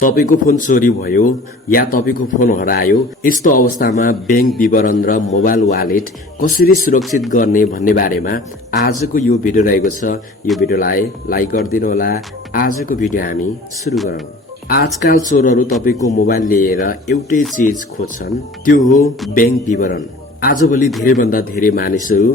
तपाईको फोन चोरी भयो या तपाईको फोन हरायो, यस्तो अवस्थामा बैंक विवरण र मोबाइल वालेट कसरी सुरक्षित गर्ने भन्ने बारेमा आजको यो भिडियो रहेको छ। यो भिडियोलाई लाइक गरिदिनु होला। आजको भिडियो हामी सुरु गरौँ। आजकल चोरहरू तपाईको मोबाइल लिएर एउटै चीज खोज्छन्, त्यो हो बैंक विवरण। आजभोलि धेरैभन्दा धेरै मानिसहरू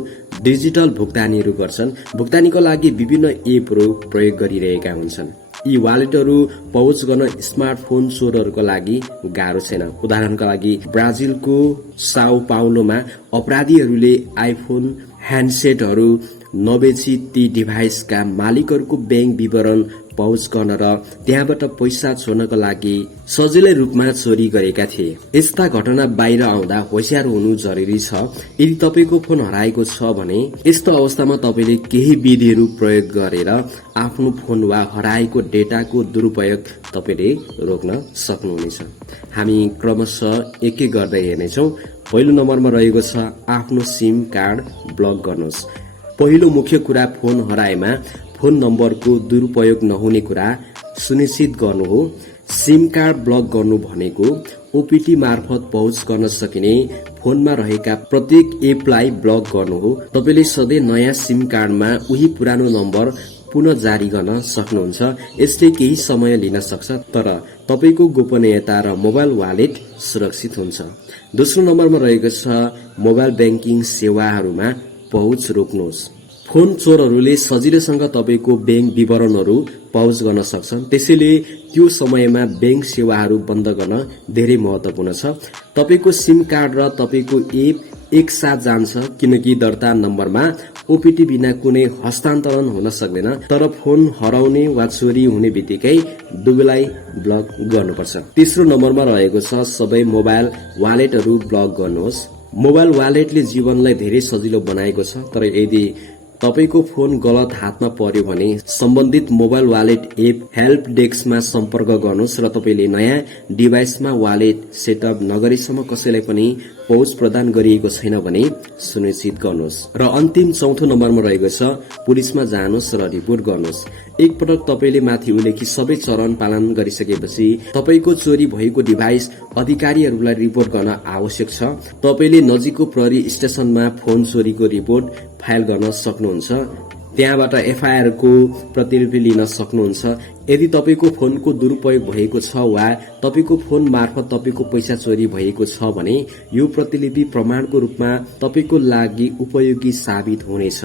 डिजिटल भुक्तानीहरू गर्छन्। भुक्तानीको लागि विभिन्न एपहरू प्रयोग गरिरहेका हुन्छन्। यी वालेटहरू पहुँच गर्न स्मार्टफोन चोरहरूको लागि गाह्रो छैन। उदाहरणका लागि ब्राजिलको साओ पाउलोमा अपराधीहरूले आइफोन ह्यान्डसेटहरू नबेची ती डिभाइसका मालिकहरूको बैंक विवरण पहुँच गर्न र त्यहाँबाट पैसा छोड्नको लागि सजिलै रूपमा चोरी गरेका थिए। यस्ता घटना बाहिर आउँदा होशियार हुनु जरुरी छ। यदि तपाईको फोन हराएको छ भने यस्तो अवस्थामा तपाईले केही विधिहरू प्रयोग गरेर आफ्नो फोन वा हराएको डेटाको दुरुपयोग तपाईले रोक्न सक्नुहुनेछ। हामी क्रमशः एक एक गर्दै हेर्नेछौं। पहिलो नम्बरमा रहेको छ आफ्नो सिम कार्ड ब्लक गर्नुहोस्। पहिलो मुख्य कुरा फोन हराएमा फोन नम्बरको दुरुपयोग नहुने कुरा सुनिश्चित गर्नु हो। सिम कार्ड ब्लक गर्नु भनेको ओपीटी मार्फत पहुँच गर्न सकिने फोनमा रहेका प्रत्येक एपलाई ब्लक गर्नु हो। तपाईले सधैँ नयाँ सिम कार्डमा उही पुरानो नम्बर पुनः जारी गर्न सक्नुहुन्छ। यसले केही समय लिन सक्छ, तर तपाईको गोपनीयता र मोबाइल वालेट सुरक्षित हुन्छ। दोस्रो नम्बरमा रहेको छ मोबाइल ब्याङ्किङ सेवाहरूमा पहुँच रोक्नुहोस्। फोन चोरहरूले सजिलैसँग तपाईको बैंक विवरणहरू पहुँच गर्न सक्छन्, त्यसैले त्यो समयमा बैंक सेवाहरू बन्द गर्न धेरै महत्वपूर्ण छ। तपाईको सिम कार्ड र तपाईको एप एकसाथ जान्छ, किनकि दर्ता नम्बरमा ओपीटी बिना कुनै हस्तान्तरण हुन सक्दैन। तर फोन हराउने वा चोरी हुने बित्तिकै दुवैलाई ब्लक गर्नुपर्छ। तेस्रो नम्बरमा रहेको छ सबै मोबाइल वालेटहरू ब्लक गर्नुहोस्। मोबाइल वालेटले जीवनलाई धेरै सजिलो बनाएको छ, तर यदि तपाईको फोन गलत हातमा पर्यो भने सम्बन्धित मोबाइल वालेट एप हेल्प डेस्कमा सम्पर्क गर्नुहोस् र तपाईले नयाँ डिभाइसमा वालेट सेटअप नगरेसम्म कसैलाई पनि पहुँच प्रदान गरिएको छैन भने सुनिश्चित गर्नुहोस्। र अन्तिम चौथो नम्बरमा रहेको छ पुलिसमा जानुहोस् र रिपोर्ट गर्नुहोस्। एकपटक तपाईले माथि उल्लेखित सबै चरण पालन गरिसकेपछि तपाईको चोरी भएको डिभाइस अधिकारीहरूलाई रिपोर्ट गर्न आवश्यक छ। तपाईले नजिकको प्रहरी स्टेशनमा फोन चोरीको रिपोर्ट फाइल गर्न सक्नुहुन्छ। त्यहाँबाट एफआईआर को प्रतिलिपि लिन सक्नुहुन्छ। यदि तपाईको फोनको दुरुपयोग भएको छ वा तपाईको फोन मार्फत तपाईको पैसा चोरी भएको छ भने यो प्रतिलिपि प्रमाणको रूपमा तपाईको लागि उपयोगी साबित हुनेछ।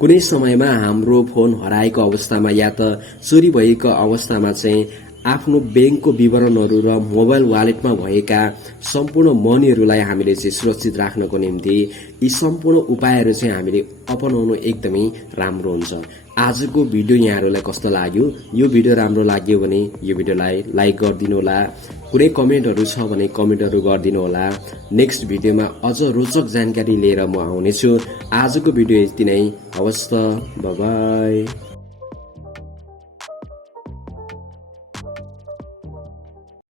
कुनै समयमा हाम्रो फोन हराएको अवस्थामा या त चोरी भएको अवस्थामा चाहिँ आफ्नो बैंकको विवरणहरू र मोबाइल वालेटमा भएका सम्पूर्ण मनीहरूलाई हामीले चाहिँ सुरक्षित राख्नको निम्ति यी सम्पूर्ण उपायहरू चाहिँ हामीले अपनाउनु एकदमै राम्रो हुन्छ। आजको भिडियो यहाँहरूलाई कस्तो लाग्यो? यो भिडियो राम्रो लाग्यो भने यो भिडियोलाई लाइक गरिदिनु होला। कुनै कमेन्टहरू छ भने कमेन्टहरू गरिदिनु होला। नेक्स्ट भिडियोमा अझ रोचक जानकारी लिएर म आउनेछु। आजको भिडियो यति नै। हवस् त, बाइ बाइ।